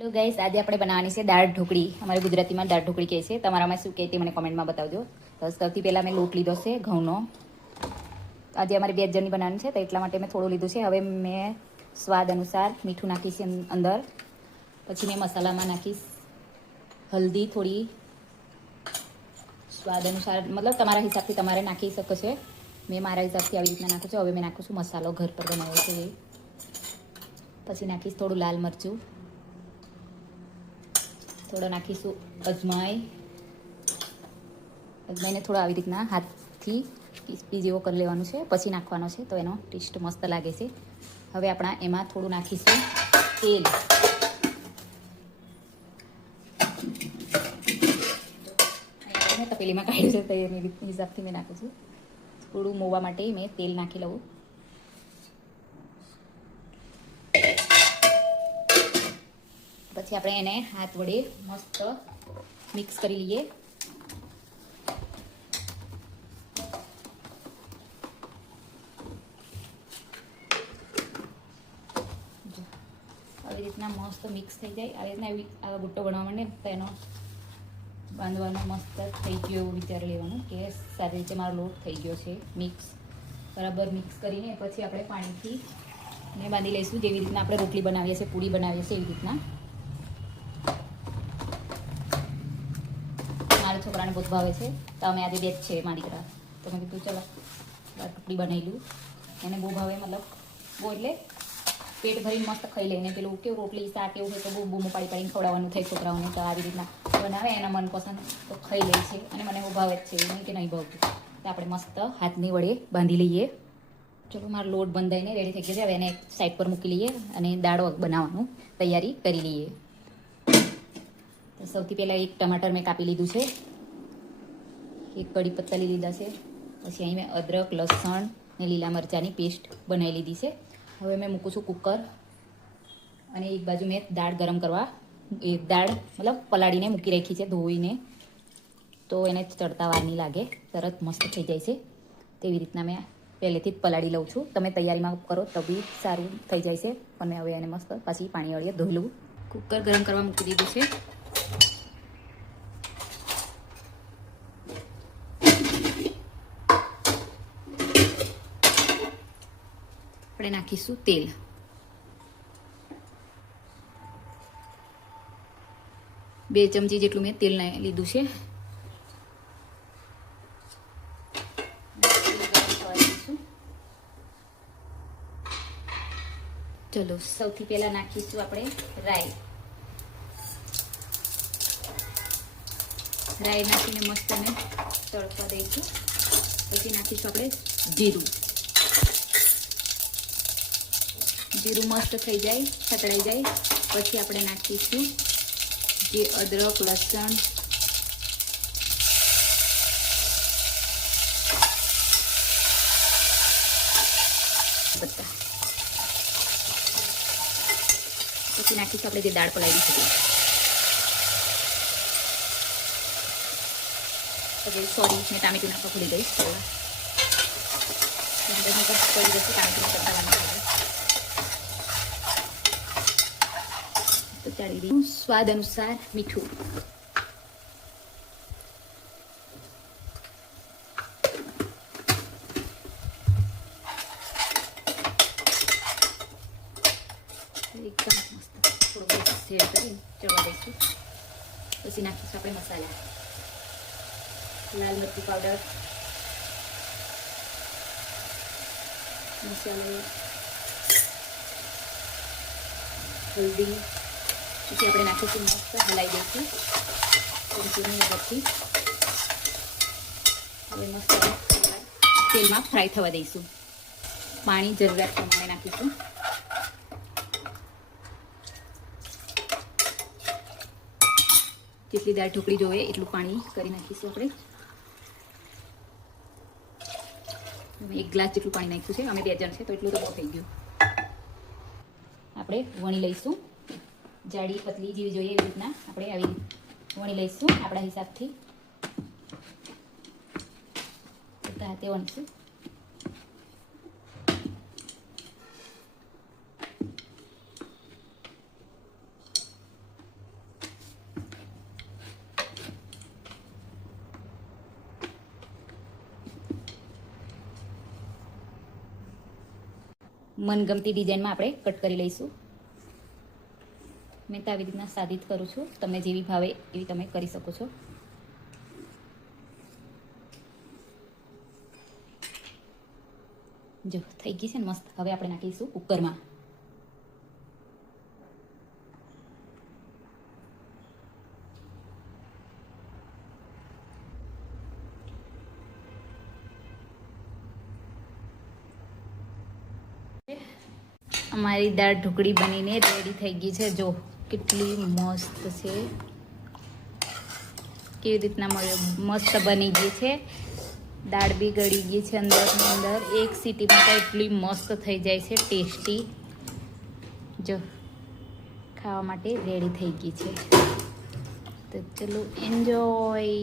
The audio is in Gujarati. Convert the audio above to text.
હેલો ગાઈસ, આજે આપણે બનાવવાની છે દાળ ઢોકળી. અમારે ગુજરાતીમાં દાળ ઢોકળી કહે છે. તમારામાં શું કહે તે મને કોમેન્ટમાં બતાવજો. તો સૌથી પહેલાં મેં લોટ લીધો છે ઘઉંનો. આજે અમારે 2 જણની બનાવવાની છે, તો એટલા માટે મેં થોડું લીધું છે. હવે મેં સ્વાદ અનુસાર મીઠું નાખીશ અંદર. પછી મેં મસાલામાં નાખીશ હલ્દી થોડી, સ્વાદ અનુસાર, મતલબ તમારા હિસાબથી તમારે નાખી શકો છો. મેં મારા હિસાબથી આવી રીતના નાખું છું. હવે મેં નાખું છું મસાલો ઘર પર બનાવ્યો છે એ. પછી નાખીશ થોડું લાલ મરચું, થોડો નાખીશું અજમાઈ. અજમાઈને થોડો આવી રીતના હાથથી પીસ જેવો કરી લેવાનું છે, પછી નાખવાનો છે, તો એનો ટેસ્ટ મસ્ત લાગે છે. હવે આપણા એમાં થોડું નાખીશું તેલ. મેં તપેલીમાં કાઢ્યું છે, તો એની હિસાબથી મેં નાખું છું. થોડું મોવા માટે મેં તેલ નાખી લઉં. પછી આપણે એને હાથ વડે મસ્ત મિક્સ કરી લઈએ. આવી રીતના મસ્ત મિક્સ થઈ જાય. આવી રીતના આવા ગુટ્ટો બનાવવા માંડે તો એનો બાંધવાનો મસ્ત થઈ ગયો એવું વિચારી લેવાનું કે સારી રીતે મારો લોટ થઈ ગયો છે મિક્સ. બરાબર મિક્સ કરીને પછી આપણે પાણીથી ને બાંધી લઈશું, જેવી રીતના આપણે રોટલી બનાવીએ છીએ, પૂરી બનાવીએ છીએ, એવી રીતના. મારા છોકરાને બહુ ભાવે છે, તો અમે આજે 2 જ છે મારી દીકરા, તો મેં કીધું ચલો ટુકડી બનાવી લઉં. એને બહુ ભાવે, મતલબ બહુ એટલે પેટ ભરીને મસ્ત ખાઈ લઈને. પેલું કેવું રોટલી શાક એવું હોય તો બહુ બૂમો પાડીને ખવડાવવાનું થાય છોકરાઓને, તો આવી રીતના બનાવે એના મનપસંદ તો ખાઈ લે છે. અને મને બહુ ભાવે જ છે, એવું નહીં કે નહીં ભાવતું. તો આપણે મસ્ત હાથની વડે બાંધી લઈએ. ચલો મારો લોટ બંધાઈને રેડી થઈ ગયો છે. હવે એને એક સાઈડ પર મૂકી લઈએ અને દાળ બનાવવાનું તૈયારી કરી લઈએ. તો સૌથી પહેલાં એક ટમાટર મેં કાપી લીધું છે, એક કડી પત્તા લઈ લીધા છે. પછી અહીં મેં અદરક, લસણ ને લીલા મરચાંની પેસ્ટ બનાવી લીધી છે. હવે મેં મૂકું છું કુકર, અને એક બાજુ મેં દાળ ગરમ કરવા, દાળ મતલબ પલાળીને મૂકી રાખી છે ધોઈને, તો એને ચડતા વાર નહીં લાગે, તરત મસ્ત થઈ જાય છે. તેવી રીતના મેં પહેલેથી જ પલાળી લઉં છું. તમે તૈયારીમાં કરો તો બી સારું થઈ જાય છે. પણ મેં હવે એને મસ્ત પાછી પાણી વળીએ ધોઈ લઉં. કુકર ગરમ કરવા મૂકી દીધું છે. આપણે નાખીશું તેલ. બે ચમચી જેટલું મેં તેલ લીધું છે. ચલો સૌથી પહેલા નાખીશું આપણે રાઈ. રાઈ નાખીને મસ્ત એને તળવા દઈશું. પછી નાખીશું આપણે જીરું. જીરું મસ્ત થઈ જાય, છતડાઈ જાય પછી આપણે નાખીશું જે અદરક, લસણ, પત્તા. પછી નાખીશું આપણે જે દાળ પલાળી છે. સોરી, મેં ટામેટું નાખવા ભૂલી ગઈ. ચાળી દઉં. સ્વાદ અનુસાર મીઠું. એકદમ મસ્ત થોડું સેવ કરી ચડવા દઈશું. પછી નાખીશું આપણે મસાલા. લાલ મરચું પાવડર, મસાલો, હલ્દી. પછી આપણે નાખીશું મસ્ત હલાવી દઈશું ચમચીની મદદથી. હવે મસ્ત તેલમાં ફ્રાય થવા દઈશું. પાણી જરૂરિયાત પ્રમાણે નાખીશું. જેટલી દાળ ઢોકળી જોઈએ એટલું પાણી કરી નાખીશું આપણે. 1 ગ્લાસ જેટલું પાણી નાખ્યું છે. અમે 2 જણ છે, તો એટલું તો બહુ થઈ ગયું. આપણે વણી લઈશું. જાડી પતલી જેવી જોઈએ એવી રીતના આપણે આવી વણી લઈશું આપણા હિસાબથી. હાથે વણીશું. મનગમતી ડિઝાઇનમાં આપણે કટ કરી લઈશું. મેં તો આવી રીતના સાદી જ કરું છું. તમને જેવી ભાવે એવી તમે કરી શકો છો. જો થઈ ગઈ છે ને મસ્ત. હવે આપણે નાખીશું કુકરમાં. અમારી દાળ ઢોકળી બનીને રેડી થઈ ગઈ છે. જો કેટલી મસ્ત છે, કેવી રીતના મસ્ત બની ગઈ છે. દાળ બી ગળી ગઈ છે અંદરની અંદર. એક સીટીમાં તો એટલી મસ્ત થઈ જાય છે, ટેસ્ટી. જો ખાવા માટે રેડી થઈ ગઈ છે. તો ચલો એન્જોય.